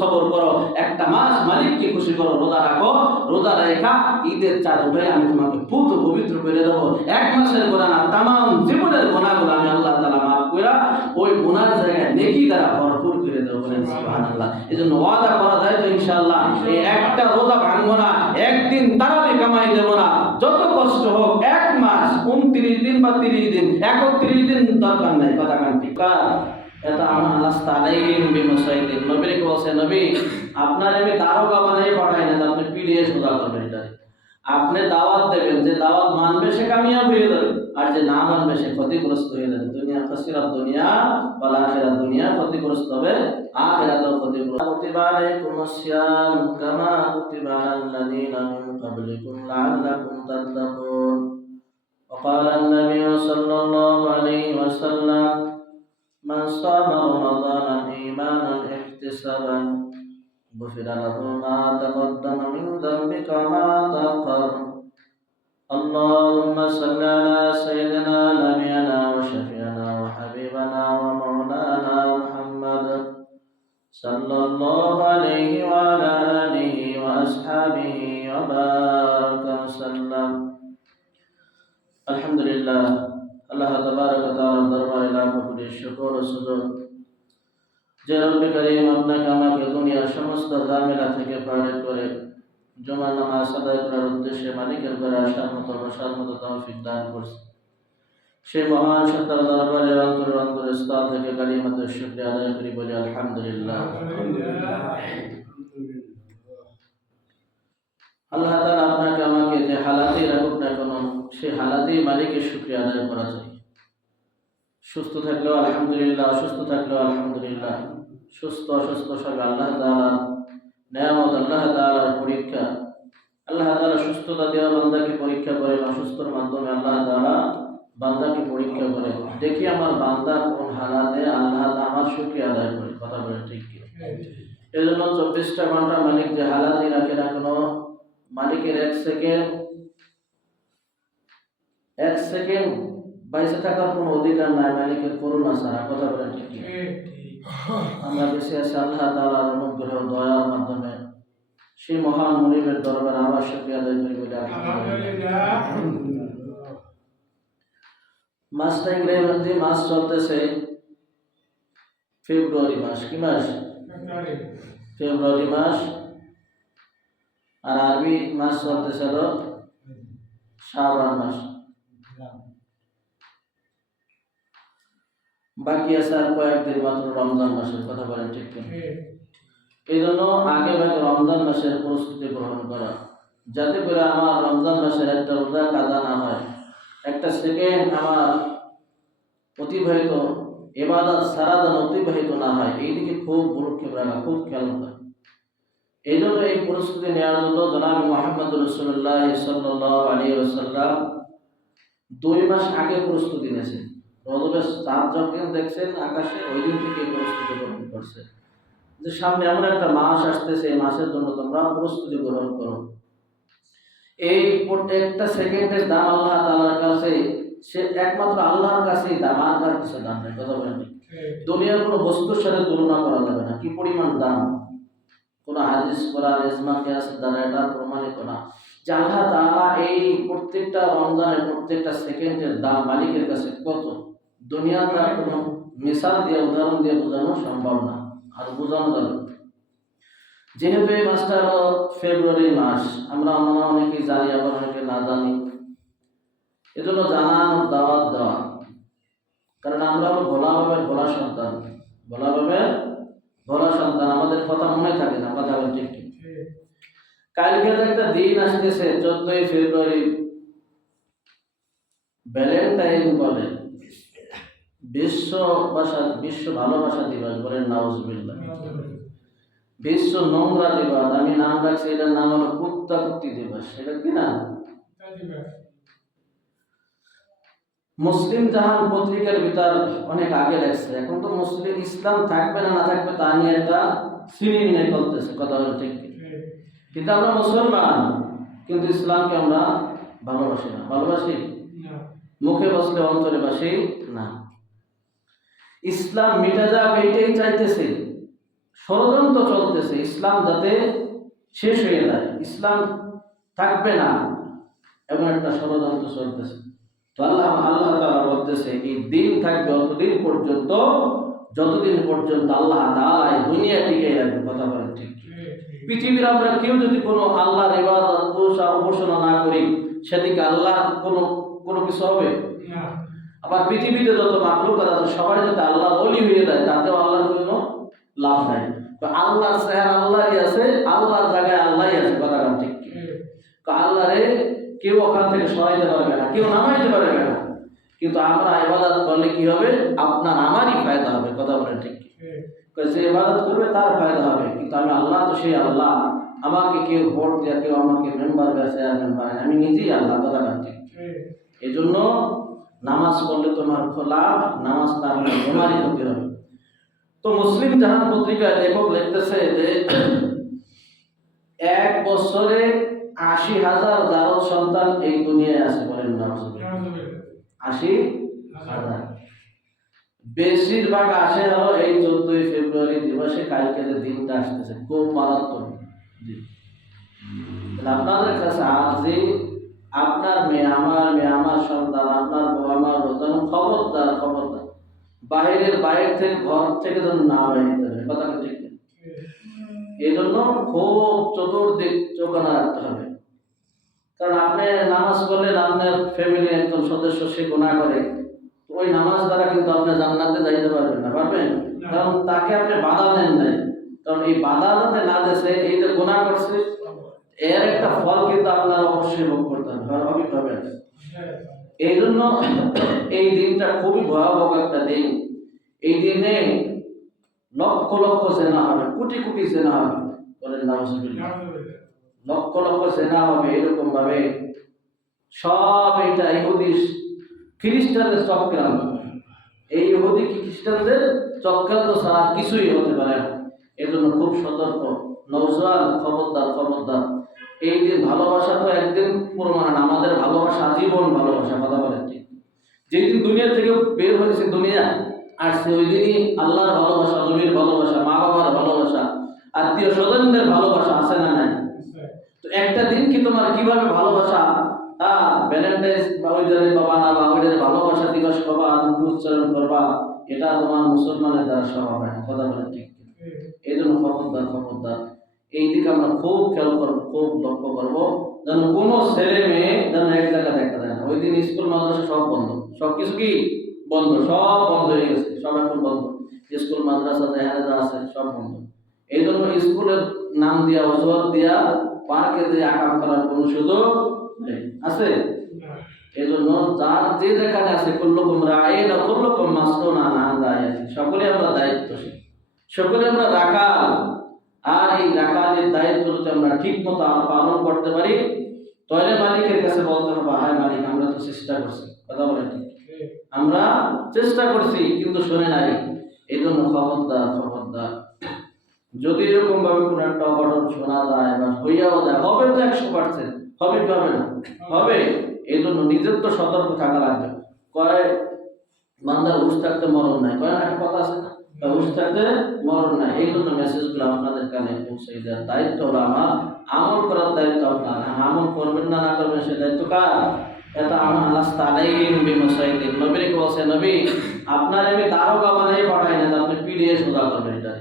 সবর করো, একটা মাস মালিককে খুশি করো, রোজা রাখো, রোজা রেখা ঈদের চাঁদ উঠে আমি তোমাকে পুত পবিত্র করে দেবো। এক মাসের গুনাহ না, তামাম জীবনের গুনাহগুলো আমি আল্লাহ তাআলা মাফ করে ওই গুনার জায়গায় নেকি দ্বারা ভরপুর করে দেবো। বলেন সুবহানাল্লাহ। এজন্য ওয়াদা করা যায় তো ইনশাআল্লাহ এই একটা রোজা ভাঙবো না, একদিন তারাবি কামাই দেব না, যত কষ্ট হোক। এক মাস 29 দিন বা 30 দিন 31 দিন দরকার নাই, কথা কান্তি এটা আমার রাস্তা আলাইহিম বিমুসাইদিন। নবীকে বলছে, নবী আপনার আমি দারোগা বানাই পাঠাই না, আপনি পিডিএ সোজা করবেন। এটা আপনি দাওয়াত দেবেন, যে দাওয়াত মানবে সে কামিয়াব হয়ে যাবে, আর যে না মানবে সে ক্ষতিগ্রস্ত হয়ে যাবে। দুনিয়া খাসিরাত দুনিয়া ওয়াল আখিরাত, দুনিয়া ক্ষতিগ্রস্ত হবে, আখিরাতও ক্ষতিগ্রস্ত। কুতিবা আলাইকুমুস সিয়াম কামা কুতিবা আলাল্লাযীনা মিন ক্বাবলিকুম লাআল্লাকুম তাত্তাকুন। وقال النبي صلى الله عليه وسلم من صام رمضان إيمانا احتسابا غفر له ما تقدم من ذنبك وما تأخر. اللهم صل على سيدنا نبينا وشفيعنا وحبيبنا ومولانا محمد صلى الله عليه وعلى آله وأصحابه وبارك وسلم. আলহামদুলিল্লাহ, আল্লাহ তাবারক ওয়া তাআলার দরবারে লাখো কোটি শুকর ও সুজুদ যে রব্বে কারীম আপনাকে আমাকে দুনিয়ার সমস্ত ঝামেলা থেকে পার করে জুমার নামাজ আদায় করার উদ্দেশ্যে মালিকের ঘরে আসার মতো বসার মতো তৌফিক দান করছে। সেই মহান সত্তার দরবারে অন্তরে স্তর থেকে কালিমাতুশ শুকরিয়া আদায় করি, বলি আলহামদুলিল্লাহ। আল্লাহ তাআলা আপনাকে আমাকে যে হালাতেই রাখুক না কেন, সেই হালাতেই মালিকের শুকরিয়া আদায় করা যায়। সুস্থ থাকলেও আলহামদুলিল্লাহ, অসুস্থ থাকলেও আলহামদুলিল্লাহ। সুস্থ অসুস্থ সব আল্লাহ তাআলার নেয়ামত, আল্লাহ তাআলার পরীক্ষা। আল্লাহ তাআলা সুস্থতা দেওয়া বান্দাকে পরীক্ষা করেন, অসুস্থর মাধ্যমে আল্লাহ তাআলা বান্দাকে পরীক্ষা করেন। দেখি আমার বান্দা কোন হালাতে আল্লাহ তাআলা আমার শুকরিয়া আদায় করে। কথা বলে ঠিক কি? এই জন্য 24টা ঘন্টা মালিক যে হালাতেই রাখে না কেন, মালিকের এক সেকেন্ড বাইসে থাকার কোনো অধিকার নাই মালিকের করুণা ছাড়া। কথা বলেন ঠিক কি? আমরা বেঁচে আছি আল্লাহ তাআলার অনুগ্রহ দয়ার মাধ্যমে। সেই মহান মুনিবের দরবারে আবার শুকরিয়া আদায় করি, বলে আলহামদুলিল্লাহ। মাসটা ইংরেজি মাস চলতেছে ফেব্রুয়ারি মাস। কি মাস? ফেব্রুয়ারি মাস। আর আরবি মাস চলতেছে শাবান মাস। বাকি আছে আর কয়েকদিন মাত্র রমজান মাসের। কথা বলেন ঠিক কি? এই জন্য আগে ভাগে রমজান মাসের প্রস্তুতি গ্রহণ করা, যাতে করে আমার রমজান মাসের একটা রোজা কাজা না হয়, একটা সেকেন্ড আমার অতিবাহিত ইবাদত সারাদিন অতিবাহিত না হয়, এইদিকে খুব ভরক্ষেপ রাখা, খুব খেয়াল রাখা। এই জন্য এই প্রস্তুতি নেওয়ার জন্য জনাব মুহাম্মদ রাসূলুল্লাহ সাল্লাল্লাহু আলাইহি ওয়াসাল্লাম 2 মাস আগে প্রস্তুতি নিয়েছেন। রজবের চাঁদ যখন দেখছেন আকাশে, ওই দিন থেকে প্রস্তুতি গ্রহণ করছে যে সামনে এমন একটা মাস আসতেছে, এই মাসের জন্য তোমরা প্রস্তুতি গ্রহণ করো। এই প্রত্যেকটা সেকেন্ডের দাম আল্লাহ তাআলার কাছে, সে একমাত্র আল্লাহর কাছেই দাম, আর কার কাছে দাম নেই। কথা বলেন ঠিক? দুনিয়ার কোনো বস্তুর সাথে তুলনা করা যাবে না কি পরিমাণ দাম। কোন হাদিস কোরআন ইজমা কিয়াস দ্বারা এটা প্রমাণিত না যে আল্লাহ তাআলা এই প্রত্যেকটা রমজানের প্রত্যেকটা সেকেন্ডের দাম মালিকের কাছে কত। দুনিয়া তার কোনো মিসাল দিয়ে উদাহরণ দিয়ে বোঝানো সম্ভব না, আর বোঝানো যাবে। যেহেতু এই মাসটা হলো ফেব্রুয়ারি মাস, আমরা অনেকেই জানি আবার অনেকে না জানি। এজন্য জানানো, দাওয়াত দেওয়া, কারণ আমরা হলো ভোলাভাবে ভোলা সন্তান, ভোলাভাবে ভোলা সন্তান, আমাদের কথা মনে থাকে না। কথা বলেন ঠিক কি? কালকে একটা দিন আসতেছে 14ই ফেব্রুয়ারি, ভ্যালেন্টাইন বলে, বিশ্ব ভালোবাসা দিবস বলেন, নাউজুবিল্লাহ। বিশ্ব নোংরা দিবস, আমি নাম রাখছি, এটার নাম হলো কুত্তাকুত্তি দিবস। এটা কি না? মুসলিম জাহান পত্রিকার ভিতর অনেক আগে লেখছে। এখন তো মুসলিম ইসলাম থাকবে না থাকবে তা নিয়ে একটা সিনেমি নিয়ে চলতেছে। কথা বলেন ঠিক কি? কিন্তু আমরা মুসলমান, কিন্তু ইসলামকে আমরা ভালোবাসি না। ভালোবাসি? মুখে বসলে অন্তরে বাসি না। ইসলাম মিটা যাক এইটাই চাইতেছে, ষড়যন্ত্র চলতেছে ইসলাম যাতে শেষ হয়ে যায়, ইসলাম থাকবে না, এমন একটা ষড়যন্ত্র চলতেছে। তো আল্লাহ তাআলা বলতেছে এই দিন থাকবে অতদিন পর্যন্ত যতদিন পর্যন্ত আল্লাহ তাআলা এই দুনিয়া টিকে রাখবে। কথা বলেন ঠিক? পৃথিবীর আমরা কেউ যদি কোনো আল্লাহর ইবাদত পূজা উপাসনা না করি, সেদিকে আল্লাহ কোনো কিছু হবে না। আবার পৃথিবীতে যত মাখলুকাত আছে সবাই যদি আল্লাহর ওলি হয়ে যায়, তাতেও আল্লাহর কোনো লাভ নাই। তো আল্লাহর চেহারা আল্লাহই আছে, আল্লাহর জায়গায় আল্লাহই আছে। কথা ঠিক? তো আল্লাহরে কেউ ওখান থেকে সরাইতে পারবে না, কেউ নামাইতে পারবে না। কিন্তু আমরা ইবাদত করলে কি হবে? আপনার আমারই ফায়দা হবে। কথা বলেন ঠিক? যে ইবাদত করবে তার ফায়দা হবে, কিন্তু আমি আল্লাহ তো সেই আল্লাহ, আমাকে কেউ ভোট দেয়া, কেউ আমাকে মেম্বার বা চেয়ারম্যান বানায়, আমি নিজেই আল্লাহ। কথা ঠিক? এই জন্য নামাজ পড়লে তোমার লাভ, নামাজ না পড়লে তোমারই ক্ষতি হবে। তো মুসলিম জাহান পত্রিকায় লেখক লিখতেছে যে 1 বছরে 80,000 জারদ সন্তান এই দুনিয়ায় আছে। বলেন না? 80,000। বেশিরভাগ আসে হলো এই 14 ফেব্রুয়ারি দিবসে, কালকে যে দিনটা আসতেছে খুব মারাত্মক দিন। আপনাদের কাছে আজই আপনার মেয়ে, আমার মেয়ে, আমার সন্তান, আপনার বউ, আমার বউ, খবরদার বাইরে থেকে, ঘর থেকে যেন না বাইরে। কথা ঠিক? এই জন্য খুব চতুর্দিক চোখানা রাখতে হবে। কারণ আপনি নামাজ পড়লেন, আপনার ফ্যামিলি একজন সদস্য সে গুনাহ করে, ওই নামাজ দ্বারা কিন্তু আপনি জান্নাতে যাইতে পারবেন না। পারবেন? কারণ তাকে আপনি বাধা দেন নাই। কারণ এই বাধা যাতে না দেশে, এই যে গুনাহ করছে এর একটা ফল কিন্তু আপনার অবশ্যই ভোগ করতে হবে। এই জন্য এই দিনটা খুবই ভয়াবহ একটা দিন। এই দিনে লক্ষ লক্ষ জেনা হবে, কোটি কোটি জেনা হবে। বলেন নাউজুবিল্লাহ। লক্ষ লক্ষ জেনা হবে এরকম ভাবে। সব এটা ইহুদি খ্রিস্টানদের চক্রান্ত। এই ইহুদি খ্রিস্টানদের চক্রান্ত ছাড়া কিছুই হতে পারে না। এজন্য খুব সতর্ক। নওজোয়ান, খবরদার। এই দিন ভালোবাসা তো একদিন প্রমাণ, আমাদের ভালোবাসা আজীবন ভালোবাসা। কথা বলেন ঠিক? যেদিন দুনিয়া থেকে বের হয়েছে, দুনিয়া আসছে, ওই দিনই আল্লাহর ভালোবাসা, নবীর ভালোবাসা, মা বাবার ভালোবাসা, আত্মীয় স্বজনদের ভালোবাসা আছে না নাই? তো একটা দিন কি তোমার কিভাবে ভালোবাসা ভ্যালেন্টাইন্স বা ওইটারে বাবা না, বা ওইটারে ভালোবাসা দিবস বাবা উচ্চারণ করবা, এটা তোমার মুসলমানের দ্বারা সম্ভব হয় না। কথা বলেন ঠিক? এই জন্য খবরদার এই দিকে আমরা খুব খেয়াল করবো, খুব লক্ষ্য করবো, যেন কোনো ছেলে মেয়ে যেন এক জায়গায় দেখা যায় না। ওই দিন স্কুল মাদ্রাসা সব বন্ধ, সবকিছু কি বন্ধ, সব বন্ধ হয়ে গেছে, সব এখন বন্ধ। স্কুল মাদ্রাসা যা আছে সব বন্ধ। এই জন্য স্কুলের নাম দিয়া, অজুহাত দিয়া, পার্কে যে আকাম করার কোন সুযোগ নেই, আছে? এই জন্য যার যে যেখানে আছে কুল্লুকুম রাঈন ওয়া কুল্লুকুম মাসউলুন আন রাইয়াতিহি, সকলে আমরা দায়িত্বশীল, সকলে আমরা রাখাল। আর এই রাখালের দায়িত্ব যদি আমরা ঠিক মতো পালন করতে পারি, তাহলে মালিকের কাছে বলতে হবে, হায় মালিক, আমরা তো চেষ্টা করছি। কথা বলেন ঠিক? আমরা চেষ্টা করছি কিন্তু শুনে নাই। এই জন্য খবরদার যদি এরকম ভাবে কোন একটা অঘটন শোনা যায় বা হইয়াও যায়, হবে তো 100%, হবে কি হবে না? হবে। এই জন্য নিজের তো সতর্ক থাকা লাগবে। কয় বান্দার হুঁশ থাকতে মরণ নাই, কয় না একটা কথা আছে না? হুঁশ থাকতে মরণ নাই। এই জন্য মেসেজগুলো আপনাদের কানে পৌঁছে দেওয়ার দায়িত্ব হলো আমার, আমল করার দায়িত্ব আপনার। আমল করবেন না করবেন সে দায়িত্ব কার? এটা আমার লাস্তা আলাইহিম বিমুসাইতিন। নবীকে বলছে, নবী আপনার আমি দারোগা বানিয়ে পাঠাই না, আপনি পিডিএ সোজা করবেন। এটা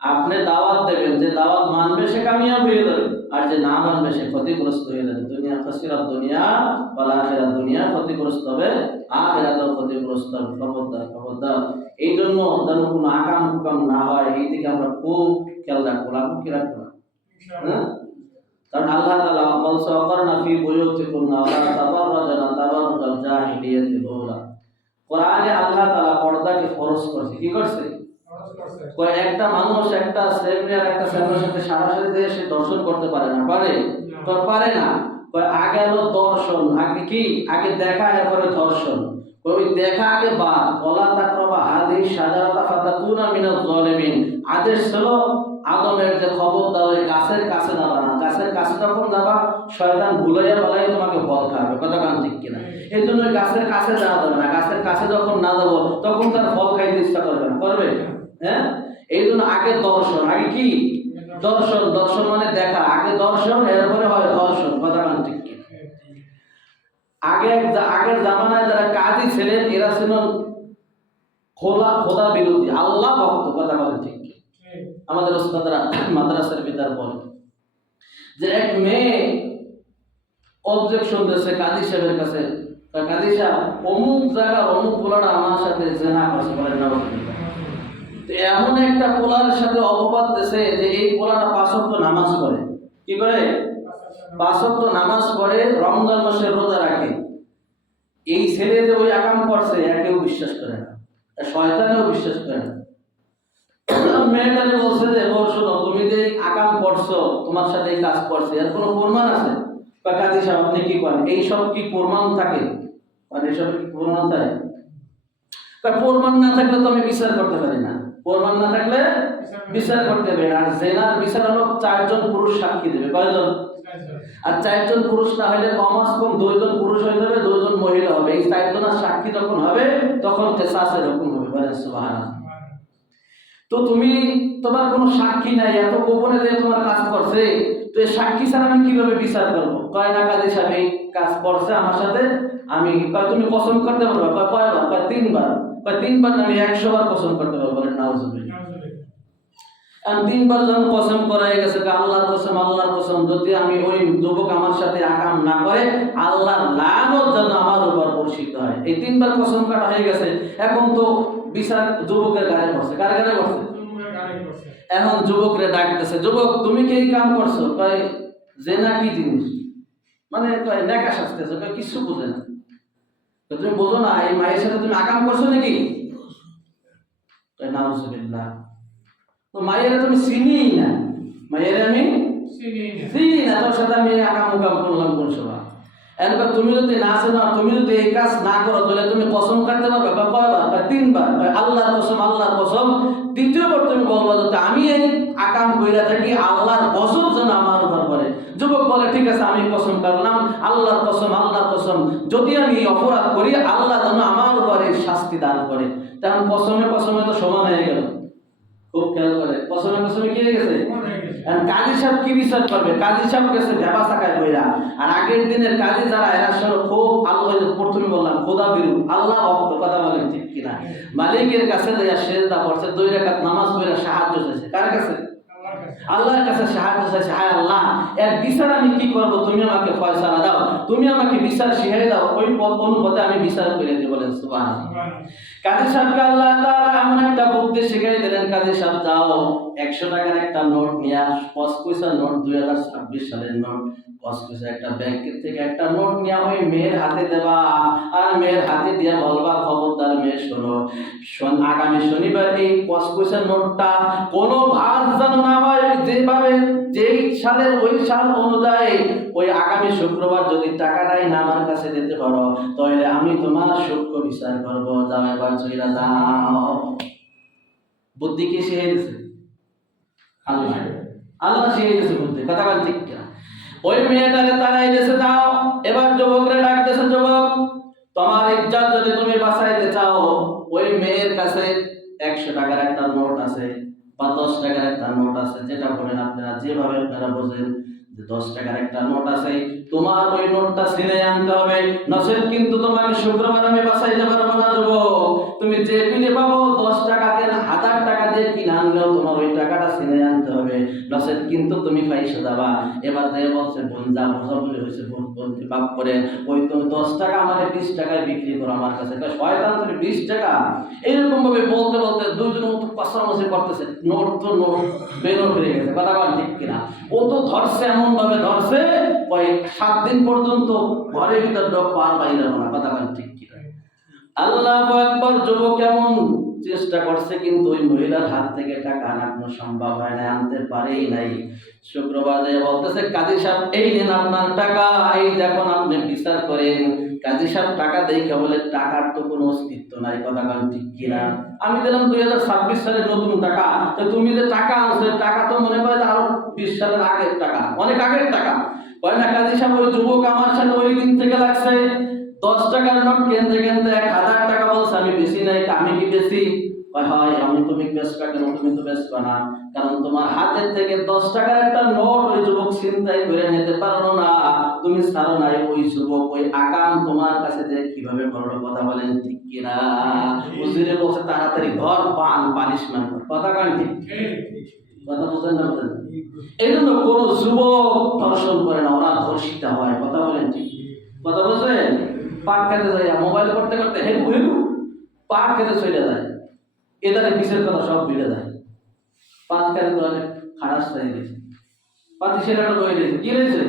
আপনি দাওয়াত দেবেন, যে দাওয়াত মানবে সে কামিয়াব হয়ে যাবে, আর যে না মানবে সে ক্ষতিগ্রস্ত হয়ে যাবে। দুনিয়া খাসিরাত দুনিয়া ওয়াল আখিরাত, দুনিয়া ক্ষতিগ্রস্ত হবে, আখিরাতেও ক্ষতিগ্রস্ত হবে। খবরদার এই জন্য যেন কোনো আকাম কুকাম না হয়, এই দিকে আমরা খুব খেয়াল রাখবো। কি রাখবো না? কারণ আল্লাহ তাআলা বলছে, ওয়াকারনা ফি বুয়ুতিকুন্না ওয়া লা তাবাররাজনা তাবাররুজাল জাহিলিয়াতিল উলা। কোরআনে আল্লাহ তাআলা পর্দাকে ফরজ করেছে। কি করছে? একটা মানুষ একটা ছেলে আর একটা ছেলের সাথে সরাসরি এসে দর্শন করতে পারে না, পারে না। আগে হলো দর্শন, আগে কি? আগে দেখা, এরপরে দর্শন। ওই দেখা আগে বাদ। ওয়ালা তাকরাবা হাযিহি শাজারাতা ফাতাকুনা মিনাজ জালিমিন। আদেশ ছিল আদমের যে খবরদার ওই গাছের কাছে যাবা না। গাছের কাছে যখন যাবা শয়তান ভুলাইয়া বলাই তোমাকে ফল খাবে। কথা কান ঠিক কিনা? এই জন্য ওই গাছের কাছে যাওয়া যাবে না। গাছের কাছে যখন না যাবো তখন তার ফল খাইতে ইচ্ছা করবে না, করবে? হ্যাঁ, এই জন্য আগে দর্শন, আগে কি দর্শন, দর্শন মানে দেখা, আগে দর্শন এরপরে হয় দর্শন, কথা বলেন ঠিক কি? আগের জামানায় যারা কাজী ছিলেন এরা ছিল খোদা বিরোধী, আল্লাহ ভক্ত, কথা বলেন ঠিক কি? আমাদের ওস্তাদরা মাদ্রাসার ভিতর বলে যে এক মেয়ে অবজেকশন দিয়েছে কাজী সাহেবের কাছে, কাজী সাহেব অমুক জায়গার অমুক পোলাটা আমার সাথে জেনা করছে, বলেন না? এমন একটা পোলার সাথে অপবাদ দিয়েছে যে এই পোলাটা 5 ওয়াক্ত নামাজ পড়ে, কি করে 5 ওয়াক্ত নামাজ পড়ে, রমজান মাসে রোজা রাখে। এই ছেলে যে ওই আকাম করছে কেউ বিশ্বাস করে না, শয়তানেও বিশ্বাস করে না। মেয়েটাকে বলছে যে ও শোনো, তুমি যে আকাম করছো, তোমার সাথে এই কাজ করছে, এর কোনো প্রমাণ আছে? কাজী সাহেব আপনি কি করেন, এইসব কি প্রমাণ থাকে? মানে এসব কি প্রমাণ থাকে? প্রমাণ না থাকলে তো আমি বিচার করতে পারি না, প্রমাণ না থাকলে বিচার করতে পারি না। আর জেনার বিচার হলো 4 জন পুরুষ সাক্ষী দেবে, কয়জন? আর 4 জন পুরুষ না হলে কমাস কম 2 জন পুরুষ হয়ে যাবে, 2 জন মহিলা হবে। এই 4 জনের সাক্ষী যখন হবে তখন কেসাসের হুকুম হবে, বলেন সুবহানাল্লাহ। তো তুমি, তোমার কোনো সাক্ষী নাই, এত গোপনে যে তোমার কাজ করছে, তো এই সাক্ষী ছাড়া আমি কিভাবে বিচার করবো? কয় না কাজী সাহেব এই কাজ করছে আমার সাথে, আমি কয় তুমি কসম করতে পারবে? কয় কয়বার? কয় 3 বার। কয় 3 বার না, আমি 100 বার কসম করতে পারবো, বলেন নাউজুবিল্লাহ। আর 3 বার যখন কসম করাই গেছে, আল্লাহর কসম, আল্লাহর কসম, যদি আমি ওই যুবক আমার সাথে আকাম না করে, আল্লাহর লানত যেন আমার উপর বর্ষিত হয়। এই 3 বার কসম কাটা হয়ে গেছে, এখন তো বিচার যুবকের গায়ে পড়ছে। কার গায়ে পড়ছে? এখন যুবকরে ডাকতেছে, যুবক তুমি কি এই কাম করছো? কয় জেনা কি জিনিস, মানে কয় নেকা শাস্তেছে, কয় কিছু বুঝে না। তুমি বোঝো না এই মায়ের সাথে তুমি আকাম করছো নাকি? কয় নাউজুবিল্লাহ। তো মায়ের তুমি চিনি না, মায়ের আমি চিনি না, তোর সাথে আমি আকাম উকাম করলাম কোন সময়? এরপর তুমি যদি না চেনো, তুমি যদি এই কাজ না করো, তাহলে তুমি কসম কাটতে পারবে? কয়বার? 3 বার। আল্লাহর কসম, আল্লাহর কসম। 3য়বার তুমি বলবো যে আমি এই আকাম কইরা থাকি, আল্লাহর কসম যেন আমার উপর পড়ে। যুবক বলে ঠিক আছে, আমি কসম কাটলাম, আল্লাহর কসম, আল্লাহর কসম, যদি আমি অপরাধ করি আল্লাহ যেন আমার উপরে শাস্তি দান করে। তখন কসমে কসমে তো সমান হয়ে গেল। খুব খেয়াল করে, কসমে কসমে কি হয়ে গেছে? কাজী সাহেব কি বিচার করবে? কাজী সাহেব গেছে ভেবা সাকায় বইরা। আর আগের দিনের কাজী যারা, এরা সব খুব আল্লাহ, প্রথমে বললাম খোদা বিরু, আল্লাহ ভক্ত, কথা বলেন ঠিক কিনা? মালিকের কাছে যাইয়া সেজদা করছে, 2 রাকাত নামাজ পড়ে সাহায্য চাইছে। কার কাছে? আল্লাহর কাছে সাহায্য চাইছে। হায় আল্লাহ, এর বিচার আমি কি করব? তুমি আমাকে ফয়সালা দাও, তুমি আমাকে বিচার শিখাই দাও, ওই অনুপাতে আমি বিচার করে দিই, বলেন সুবহানাল্লাহ। কাজী সাহেবকে আল্লাহ তাআলা এমন একটা বুদ্ধি শিখাই দিলেন, কাজী সাহেব যাও 100 টাকার একটা নোট নিয়ে, 5 পয়সা নোট, 2026 সালের নোট, 5 পয়সা একটা ব্যাংকের থেকে একটা নোট নিয়ে ওই মেয়ের হাতে দেবা। আর মেয়ের হাতে দিয়ে বলবা, খবরদার মেয়ে শোনো, আগামী শনিবার এই 5 পয়সার নোটটা কোনো ভাঁজ যেন না হয়, যেভাবে যেই সালের ওই সাল অনুযায়ী ওই আগামী শুক্রবার যদি টাকাটাই না আমার কাছে দিতে পারো, তাহলে আমি তোমার সূক্ষ্ম বিচার করবো। যাও এবার চইলা যাও। বুদ্ধি কে শিখিয়ে দিয়েছে? আল্লাহ। আল্লাহ শিখিয়ে দিয়েছে বুদ্ধি, কথা বল ঠিক কিনা? ওই মেয়েটাকে তাড়াই দিয়েছে, যাও। এবার যুবকরে ডাক দিয়েছে, যুবক তোমার ইজ্জত যদি তুমি বাঁচাইতে চাও, ওই মেয়ের কাছে 100 টাকার একটা নোট আছে বা 10 টাকার একটা নোট আছে, যেটা বলেন আপনারা, যেভাবে আপনারা বোঝেন, যে 10 টাকার একটা নোট আছে, তোমার ওই নোটটা ছিনে আনতে হবে, নচেত কিন্তু তোমাকে শুক্রবার আমি বাঁচাইতে পারবো না। যুবক তুমি যে কিনে পাবো 10 টাকাতে 1000 টাকা দিয়ে কিনে আনলেও তোমার ওই টাকাটা ছিনে আনতে হবে, নচেত কিন্তু তুমি ফাইসে যাবা। এবার যে বলছে বোন, যা বোঝা বলে হয়েছে, বোন বলতে বাপ করে, ওই তুমি 10 টাকা আমাকে 20 টাকায় বিক্রি করো আমার কাছে। শয়তান, তুমি 20 টাকা, এইরকম ভাবে বলতে বলতে 2 জন মতো কষামসি করতেছে, নোট তো নোট বের হয়ে গেছে, কথা বল ঠিক কিনা? ও তো ধরছে, এমন ভাবে ধরছে, ওই 7 দিন পর্যন্ত ঘরের ভিতর পার বাইরে না, কথা বল ঠিক কিনা? আল্লাহু আকবার। যুবক কেমন চেষ্টা করছে, কিন্তু ওই মহিলার হাত থেকে টাকা আনানো সম্ভব হয় না, আনতে পারেই নাই। শুক্রবার যে বলতেছে, কাজী সাহেব এই নিন আপনার টাকা, এই দেখুন আপনি বিচার করেন। কাজী সাহেব টাকা দেখে বলে, টাকার তো কোনো অস্তিত্ব নাই, কথা বল ঠিক কিনা? আমি দিলাম 2026 সালের নতুন টাকা, তো তুমি যে টাকা আনছো, টাকা তো মনে করে আরো 20 সালের আগের টাকা, অনেক আগের টাকা। কয় না কাজী সাহেব, ওই যুবক আমার সাথে ওই দিন থেকে লাগছে 10 টাকার নোট কিনতে কিনতে 1000 টাকা বলছে, আমি বেশি নাই, আমি কি বেশি? হয় আমি তুমি বেচবা কেন? তুমি তো বেচবা না, কারণ তোমার হাতের থেকে 10 টাকার একটা নোট ওই যুবক ছিনতাই করে নিতে পারলো না, তুমি ছাড়ো নাই। ওই যুবক ওই আকাম তোমার কাছে যে কিভাবে করলো? কথা বলেন ঠিক কিনা? হুজুরে বলছে তাড়াতাড়ি ঘর পান পানিশমেন্ট, কথা কান ঠিক? কথা বুঝেন না? বুঝেন? এই জন্য কোন যুবক ধর্ষণ করে না, ওরা ধর্ষিতা হয়। কথা বলেন ঠিক? কথা বুঝলেন? পাট খেতে যায়, মোবাইল করতে করতে হেলু হেলু পাট খেতে চলে যায়, এদারে পিছের কথা সব ভিড়ে যায়। পাট খেতে তো অনেক খারাপ হয়ে গেছে, পাতি শিয়ালটা রয়ে গেছে, কি রয়েছে?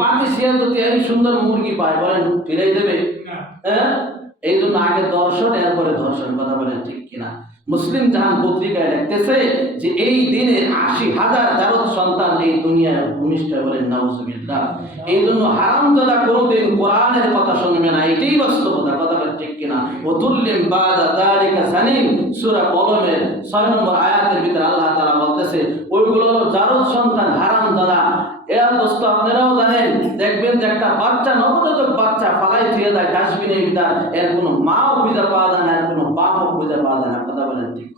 পাতি শিয়াল যদি এই সুন্দর মুরগি পায়, বলেন ফিরাই দেবে? হ্যাঁ, এই জন্য আগে দর্শন, এরপরে ধর্ষণ। কথা বলেন ঠিক কিনা? মুসলিম জাহান পত্রিকায় লিখতেছে যে এই দিনে 80,000 জারদ সন্তান এই দুনিয়ায় ভূমিষ্ঠ, বলেন নাউজুবিল্লাহ। এই জন্য হারামজাদা কোনোদিন কোরআনের কথা শুনবে না, এটাই বাস্তবতা। কথা বলেন ঠিক কিনা? ওয়াতুল্লিম বাদা যালিকা জানিম, সূরা কলমের 6 নম্বর আয়াতের ভিতরে আল্লাহ তাআলা বলতেছে ওইগুলো হলো জারদ সন্তান, হারামজাদা। এর দোস্ত আপনারাও জানেন, দেখবেন যে একটা বাচ্চা, নবজাতক বাচ্চা ফালাই দিয়ে দেয় ডাস্টবিনের ভিতর, এর কোনো মাও খুঁজে পাওয়া যায় না, এর কোনো বাপও খুঁজে পাওয়া যায় না। কথা বলেন ঠিক?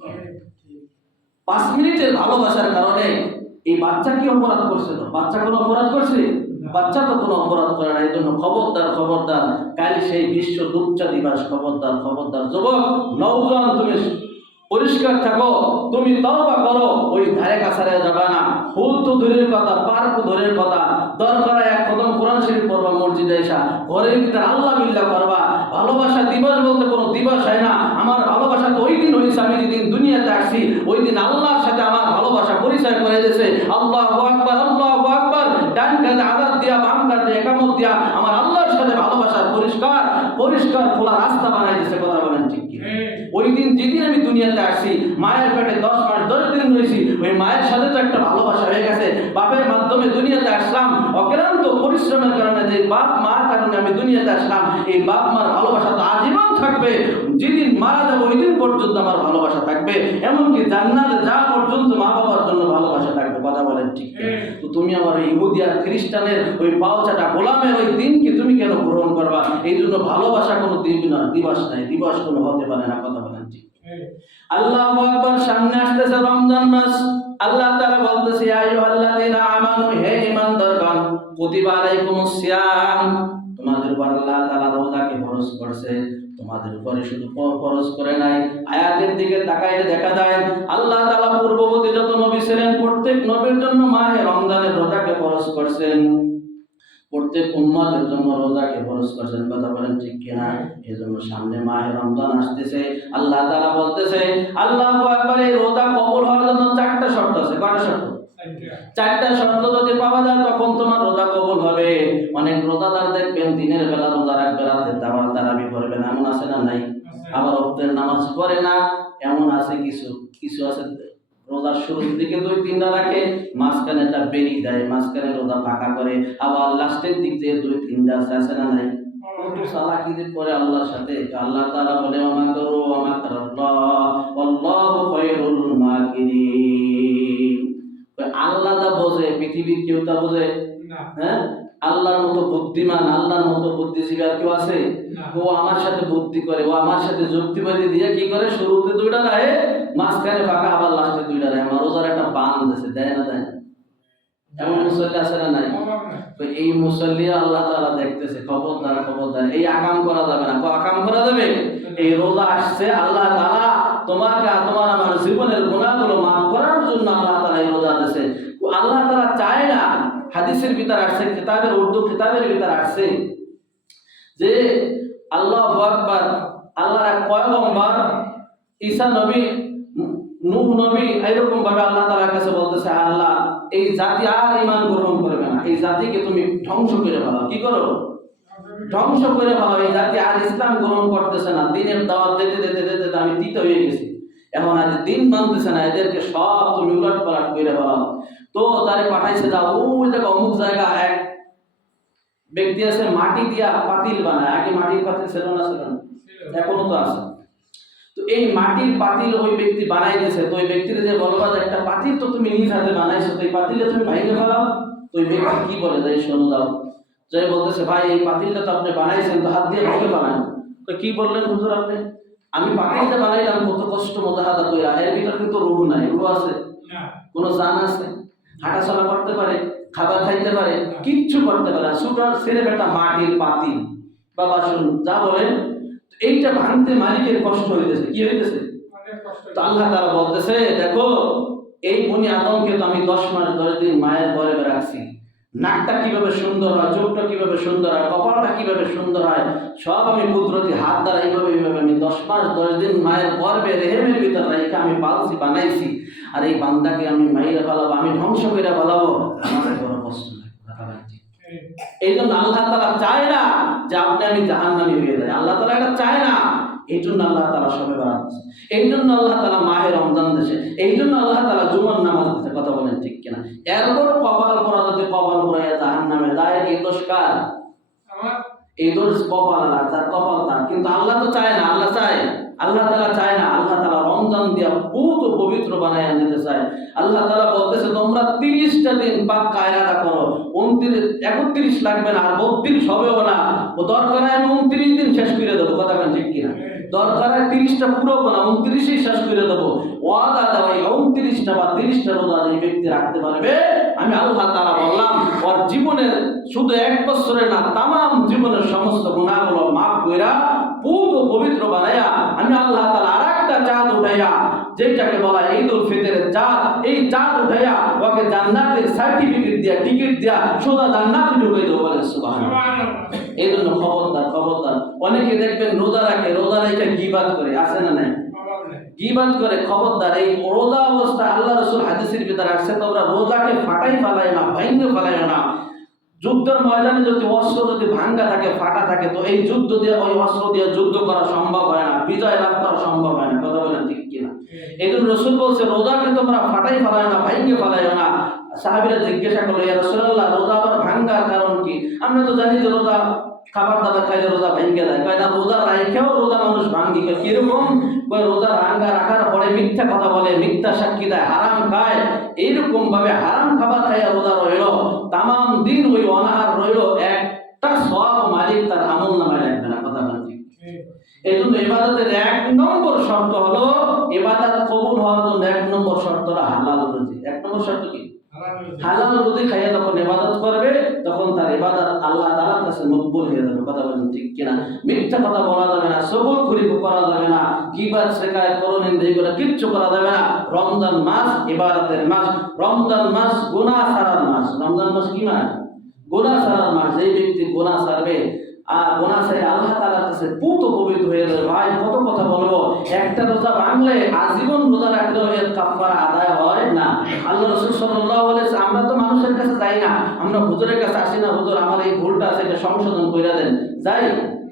5 মিনিটের ভালোবাসার কারণে এই বাচ্চা কি অপরাধ করছিল? বাচ্চা কোনো অপরাধ করছে? বাচ্চা তো কোনো অপরাধ করে না। এই জন্য খবরদার, খবরদার, কাল সেই বিশ্ব দুচ্চা দিবস, খবরদার, খবরদার। যুবক নওজোয়ান, তুমি পরিষ্কার থাকো, তুমি তওবা করো, ওই ধারে কাছারে যাবে না। ফুল তো দূরের কথা, পার্ক দূরের কথা, দরকার এক কদম কোরআন শরীফ পড়বা, মসজিদে এসা ঘরের ভিতরে আল্লাহ বিল্লাহ করবা। ভালোবাসা দিবস বলতে কোনো দিবস হয় না। আমার ভালোবাসা তো ওই দিন হয়েছে, আমি যেদিন দুনিয়াতে আসছি, ওই দিন আল্লাহর সাথে আমার ভালোবাসা পরিচয় করে দিয়েছে। আল্লাহু আকবার, আল্লাহু আকবার, ডান কাঁধে আযান দিয়া, বাম কাঁধে ইকামত দিয়া আমার আল্লাহর সাথে ভালোবাসার পরিষ্কার পরিষ্কার খোলা রাস্তা বানাই দিয়েছে। কথা বলেন ঠিক কি? ওই দিন যেদিন আমি দুনিয়াতে আসছি, মায়ের পেটে 10 মাস 10 দিন রয়েছি, ওই মায়ের সাথে তো একটা ভালোবাসা হয়ে গেছে। বাপের মাধ্যমে দুনিয়াতে আসলাম, অক্লান্ত পরিশ্রমের কারণে যে বাপ মার কারণে আমি দুনিয়াতে আসলাম, এই বাপ মার ভালোবাসা তো আজীবন থাকবে। যেদিন মারা যাবো ওই দিন পর্যন্ত আমার ভালোবাসা থাকবে, এমনকি জান্নাতে যা পর্যন্ত মা বাবার জন্য ভালোবাসা থাকবে। কথা বলেন ঠিক? তো তুমি আমার ওই ইহুদি আর খ্রিস্টানের ওই পাওচাটা গোলামের ওই দিনকে তুমি কেন গ্রহণ করবা? এই জন্য ভালোবাসা কোনো দিবস নাই, দিবস কোনো হতে পারে না। কথা বলেন ঠিক? আল্লাহু আকবার। সামনে আসতেছে রমজান মাস, আল্লাহ তাআলা বলতেছে ইয়া আইয়ুহাল্লাযীনা আমানু, হে ঈমানদারগণ, কুতিবা আলাইকুমুস সিয়াম, তোমাদের উপর আল্লাহ তাআলা রোজাকে ফরজ করেছে। তোমাদের উপরে শুধু ফরজ করে নাই, আয়াতের দিকে তাকাইলে দেখা যায় আল্লাহ তাআলা পূর্ববর্তী যত নবী ছিলেন প্রত্যেক নবীর জন্য মাহে রমজানের রোজাকে ফরজ করেছেন, প্রত্যেক উম্মতের জন্য রোজাকে ফরজ করেছেন। কথা বলেন ঠিক কিনা? এই জন্য সামনে মাহে রমজান আসতেছে, আল্লাহ তাআলা বলতেছে আল্লাহু আকবার, এই রোজা কবুল হওয়ার জন্য 4টা শর্ত আছে। কয়টা শর্ত? 4টা শর্ত যদি পাওয়া যায় তখন তোমার রোজা কবুল হবে। অনেক রোজাদার দেখবেন দিনের বেলা রোজা রাখবে, রাতে তারাবি পড়বে না, এমন আছে না নাই? আবার ওয়াক্তের নামাজ পড়ে না, এমন আছে কিছু কিছু আছে রোজার শুরুর দিকে 2-3টা রাখে, মাঝখানে একটা বেরিয়ে দেয়, মাঝখানে রোজা ফাঁকা করে, আবার লাস্টের দিক দিয়ে 2-3টা আছে না নাই? কত চালাকিদের করে আল্লাহর সাথে। আল্লাহ তাআলা বলে আমাকরু আমাকারাল্লাহ আল্লাহু খায়রুল মাকিরিন। আল্লাহ যা বোঝে পৃথিবীর কেউ তা বোঝে না। হ্যাঁ, আল্লাহর মতো বুদ্ধিমান, আল্লাহর মতো বুদ্ধিজীবী আর কেউ আছে? ও আমার সাথে বুদ্ধি করে, ও আমার সাথে যুক্তিবাদী দিয়ে কি করে, শুরুতে 2টা রাখে, মাঝখানে ফাঁকা, আবার লাস্টে 2টা রাখে। আমার রোজার একটা বান আছে, দেয় না? দেয়? এমন মুসল্লি আছে না নাই? তো এই মুসল্লি আল্লাহ তাআলা দেখতেছে। খবরদার, খবরদার, এই আকাম করা যাবে না। আকাম করা যাবে? এই রোজা আসছে, আল্লাহ তাআলা তোমাকে, তোমার আমার জীবনের গুনাহগুলো মাফ করার জন্য আল্লাহ তাআলা এই রোজা দিয়েছে। আল্লাহ তাআলা চায় না, হাদিসের ভিতর আসছে, কিতাবের উর্দু কিতাবের ভিতর আসছে যে আল্লাহু আকবার, আল্লাহর এক পয়গম্বর ঈসা নবী, নূহ নবী, এরকম ভাবে আল্লাহ তাআলার কাছে বলতেছে আল্লাহ এই জাতি আর ঈমান গ্রহণ করবে না, এই জাতিকে তুমি ধ্বংস করে ফেলাও। কি করো? ধ্বংস করে ফেলাও। এই জাতি আর ইসলাম গ্রহণ করতেছে না, দিনের দাওয়াত দিতে দিতে দিতে আমি তিত হয়ে গেছি, এখন আর দিন মানতেছে না, এদেরকে সব তুমি উলট পালট করে ফেলাও। তো তারে পাঠাইছে, যাও ওই জায়গা অমুক জায়গা এক ব্যক্তি আছে মাটি দিয়া পাতিল বানায়। আগে মাটির পাতিল ছিল না? ছিল না, এখনো তো আছে। তো এই মাটির পাতিল ওই ব্যক্তি বানাই দিয়েছে। তো ওই ব্যক্তির যে বলবা যে একটা পাতিল তো তুমি নিজ হাতে বানাইছো, তো এই পাতিলে তুমি ভাইকে ফেলাও। তো ওই ব্যক্তি কি বলে, যাই শোনো, যাও যাই বলতেছে ভাই এই পাতিলটা তো আপনি বানাইছেন, তো হাত দিয়ে ভাইকে বানান। তো কি বললেন হুজুর আপনি? আমি পাখিটা বানাইলাম কত কষ্ট মুজাহাদা কইরা, এর ভিতর কিন্তু রূহ নাই। রূহ আছে? কোন জান আছে? হাঁটা চলা করতে পারে, খাবার খাইতে পারে, কিচ্ছু করতে পারে না। সুটার ছেলে বেটা মাটির পাতি বা বাসন যা বলে, এইটা ভাঙতে মালিকের কষ্ট হইতেছে। কি হইতেছে? তো আল্লাহ তাআলা বলতেছে, দেখো এই বনি আদমকে তো আমি 10 মাস 10 দিন মায়ের গর্ভে রাখছি। নাকটা কিভাবে সুন্দর হয়, চোখটা কিভাবে সুন্দর হয়, কপালটা কিভাবে সুন্দর হয়, সব আমি কুদরতি হাত দ্বারা এইভাবে আমি 10 মাস 10 দিন মায়ের গর্ভে রেহেমের ভিতর রেখে আমি পালছি, বানাইছি। আর এই বান্দাকে আমি মাইরা ফেলাবো, আমি ধ্বংস করে ফেলাবো, আমার বড় কষ্ট লাগে। এই জন্য আল্লাহ তাআলা চায় না যে আপনি আমি জাহান্নামী হয়ে যাই। আল্লাহ তাআলা এটা চায় না। এই জন্য আল্লাহ তাআলা সবে বরাত দিয়েছে, এই জন্য আল্লাহ তাআলা মাহে রমজান দিয়েছে, এই জন্য আল্লাহ তাআলা জুমার নামাজ দিয়েছে। কথা বলেন ঠিক কিনা? এরপর কপাল পরা যদি কপাল পরাইয়া জাহান্নামে যায়, এই দোষ কার? এই দোষ কপাল আর তার কপাল তার। কিন্তু আল্লাহ তো চায় না। আল্লাহ চায়? আল্লাহ তাআলা চায় না। আল্লাহ তাআলা রমজান দিয়া পুত পবিত্র বানাইয়া নিতে চায়। আল্লাহ তাআলা বলতেছে, তোমরা 30টা দিন পাক্কা ইরাদা করো। 31 লাগবে না, আর 32 হবেও না। ও দরকার আমি 29 দিন শেষ করে দেবো। কথা বলেন ঠিক কিনা? দরকার 30টা পুরো না, 29ই শেষ করে দেবো। ওয়াদা দাও, 29টা বা 30টা রোজা যে ব্যক্তি রাখতে পারবে, আমি আল্লাহ তাআলা বললাম ওর জীবনের শুধু 1 বছরের না, তামাম জীবনের সমস্ত গুনাহগুলো মাফ কইরা পুত পবিত্র বানায়া আমি আল্লাহ তাআলা আরেকটা চাঁদ উঠাইয়া, যেটাকে বলা ঈদুল ফিতরের চাঁদ, এই চাঁদ উঠাইয়া ওকে জান্নাতের সার্টিফিকেট দিয়া, টিকিট দিয়া সোজা জান্নাতে ঢুকাই দেবো। বলেন সুবহানাল্লাহ। এই জন্য খবরদার, খবরদার। অনেকে দেখবেন রোজা রাখে, রোজা রেখে গীবাত করে, আছে না নাই? গীবাত করে। খবরদার, এই রোজা অবস্থা আল্লাহ রাসূল হাদিসের ভিতরে আসছে, তোমরা রোজাকে ফাটাই ফেলায় না, ভাঙে ফেলায় না। যুদ্ধের ময়দানে যদি অস্ত্র যদি ভাঙ্গা থাকে, ফাটা থাকে, তো এই যুদ্ধ দিয়ে, ওই অস্ত্র দিয়ে যুদ্ধ করা সম্ভব হয় না, বিজয় লাভ করা সম্ভব হয় না। কথা বলেন ঠিক কিনা? এই জন্য রাসূল বলছে, রোজাকে তোমরা ফাটাই ফেলায় না, ভাঙে ফেলায় না। সাহাবীরা জিজ্ঞাসা করলো, ইয়া রাসূলুল্লাহ, রোজা আবার ভাঙ্গার কারণ কি? আমরা তো জানি যে রোজা খাবার দাবার খাইলে রোজা ভেঙে যায়। কয় না, রোজা রাখেও রোজা মানুষ ভাঙ্গি। কিরকম? কয় রোজা রাখার পরে মিথ্যা কথা বলে, মিথ্যা সাক্ষী দেয়, হারাম খায়। এইরকম ভাবে হারাম খাবার খাইয়া রোজা রইল, তামাম দিন ওই অনাহার রইল, একটা সওয়াব মালিক তার আমল নামায় রাখবে না। কথা বলেন ঠিক? এই জন্য ইবাদতের 1 নম্বর শর্ত হলো, ইবাদত কবুল হওয়ার জন্য 1 নম্বর শর্ত হলো হালাল রুজি। 1 নম্বর শর্ত কি? হালাল রুজি খাইয়া যখন ইবাদত করবে, তখন তার ইবাদত আল্লাহ তাআলার কাছে মকবুল হয়ে যাবে। কথা বলেন ঠিক কিনা? মিথ্যা কথা বলা যাবে না, চগলখড়ি করা যাবে না, গীবত শিকায়ত পরনিন্দা এগুলো কিচ্ছু করা যাবে না। রমজান মাস ইবাদতের মাস, রমজান মাস গুনাহ ছাড়ার মাস। রমজান মাস কি মাস? গুনাহ ছাড়ার মাস। যেই ব্যক্তি গুনাহ ছাড়বে আর গুনাহ ছেড়ে আল্লাহ তাআলার কাছে পুত পবিত্র হয়ে যাবে। ভাই কত কথা বলবো, একটা রোজা ভাঙলে আজীবন রোজা রাখলেও এর কাফারা আদায় হয় না। আল্লাহ রাসূল সাল্লাল্লাহু আলাইহি ওয়াসাল্লাম, আমরা তো মানুষের কাছে যাই না, আমরা হুজুরের কাছে আসি না, হুজুর আমার এই ভুলটা আছে, এটা সংশোধন কইরা দেন, যাই?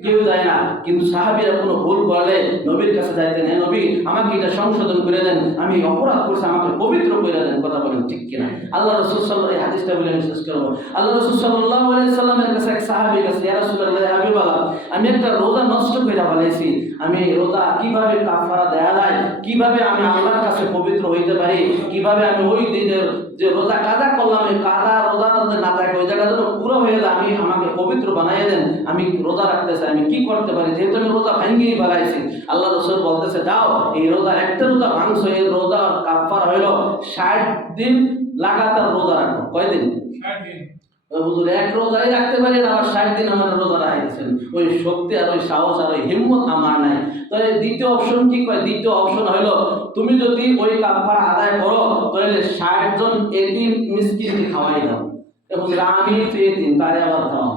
কেউ যায় না। কিন্তু সাহাবীরা কোনো ভুল করলে নবীর কাছে যাইতেন, হে নবী আমাকে এটা সংশোধন করে দেন, আমি অপরাধ করছি, আমাকে পবিত্র করে দেন। কথা বলেন ঠিক কিনা? আল্লাহ রাসূল সাল্লাল্লাহু আলাইহি, এই হাদিসটা বলে আমি শেষ করব। আল্লাহ রাসূল সাল্লাল্লাহু আলাইহি সাল্লামের কাছে এক সাহাবী গেছে, ইয়া রাসূলুল্লাহ, ইয়া হাবিবাল্লাহ, আমি একটা রোজা নষ্ট কইরা ফেলেছি, আমি এই রোজা কিভাবে কাফারা দেয়া যায়, কিভাবে আমি আল্লাহর কাছে পবিত্র হইতে পারি, কিভাবে আমি ওই দিনের যে রোজা কাজা করলাম, এই কাজা রোজা না থাকে, ওই জায়গা যেন পুরো হয়ে যায়, আমি আমাকে পবিত্র বানাইয়া দেন, আমি রোজা রাখতে চাই, আমি কি করতে পারি, যেহেতু আমি রোজা ভাঙ্গিয়ে ফেলাইছি। আল্লাহ রাসূল বলতেছে, যাও এই রোজা, একটা রোজা ভাঙছো, এই রোজা কাফারা হইল 60 দিন লাগাতার রোজা রাখো। কয়দিন? 60 দিন। হুজুর এক রোজাই রাখতে পারি না, আবার 60 দিন আমার রোজা রাখছেন, ওই শক্তি আর ওই সাহস আর ওই হিম্মত আমার নাই। তাহলে দ্বিতীয় অপশন কি? কয় দ্বিতীয় অপশন হলো, তুমি যদি ওই কাফারা আদায় করো, তাহলে 60 জন এতিম মিসকিনকে খাওয়াই দাও। হুজুর আমি তো এতিম, তারে আবার খাওয়াও।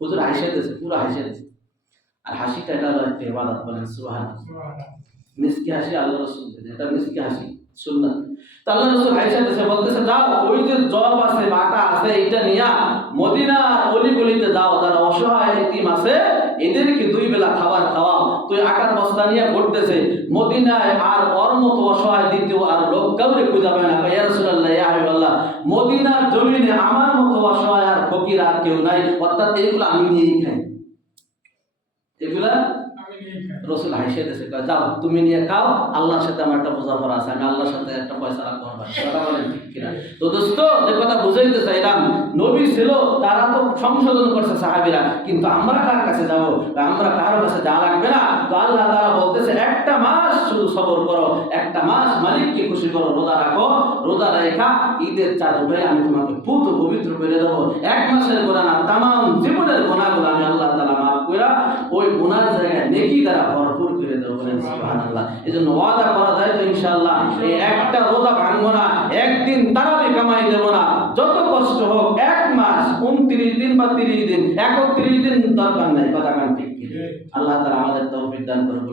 হুজুর হাসিয়ে দিয়েছে, পুরো হাসিয়ে দিয়েছে। আর হাসিটা এটা হলো একটা ইবাদত। বলেন সুবহানাল্লাহ। মিসকি হাসি আল্লাহ রাসূল দিয়েছে, এটা মিসকি হাসি সুন্নাত। তো আল্লাহ রাসূল হাসিয়ে দিয়েছে, বলতেছে, যাও ওই যে জব আছে, বাটা আছে, এটা নিয়া মদিনা অলিগলিতে যাও, যারা অসহায় এতিম আছে এদেরকে 2 বেলা খাবার খাওয়াও। তুই আটার বস্তা নিয়ে ঘুরতেছে মদিনায়, আর ওর মতো অসহায় দ্বিতীয় আর লোক কাউরে খুঁজে পাবে না। ইয়া রাসূলুল্লাহ, ইয়া হাবিবাল্লাহ, মদিনার জমিনে আমার মতো অসহায় আর ফকির আর কেউ নাই, অর্থাৎ এগুলো আমি নিয়েই খাই, এগুলা রসুল হাসিয়ে দিয়েছে, যাও তুমি নিয়ে খাও, আল্লাহর সাথে আমার একটা বোঝাপড়া আছে, আমি আল্লাহর সাথে একটা পয়সা রাখবো। কথা বলেন ঠিক কিনা? তো দোস্ত, যে কথা বুঝাইতে চাইলাম, নবী ছিল, তারা তো সংশোধন করছে সাহাবীরা, কিন্তু আমরা কার কাছে যাব? আমরা কারো কাছে যা লাগবে না। তো আল্লাহ তাআলা বলতেছে, একটা মাস শুধু সবর করো, একটা মাস মালিককে খুশি করো, রোজা রাখো, রোজা রেখা ঈদের চাঁদ উঠে আমি তোমাকে পুত পবিত্র করে দেবো। এক মাসের গুনাহ না, তামাম জীবনের গুনাহগুলো আমি আল্লাহ তাআলা মাফ করে ওই গুনার জায়গায় নেকি দ্বারা ভরপুর করে দেবো। বলেন সুবহানাল্লাহ। এজন্য ওয়াদা করা যায় তো ইনশাআল্লাহ, এই একটা রোজা ভাঙবো না, একদিন তারাবি কামাই দেবো না, যত কষ্ট হোক, এক মাস 29 দিন বা 30 দিন, 31 দিন দরকার নাই। কথা কান ঠিক। আল্লাহ তাআলা আমাদের তৌফিক দান করুন।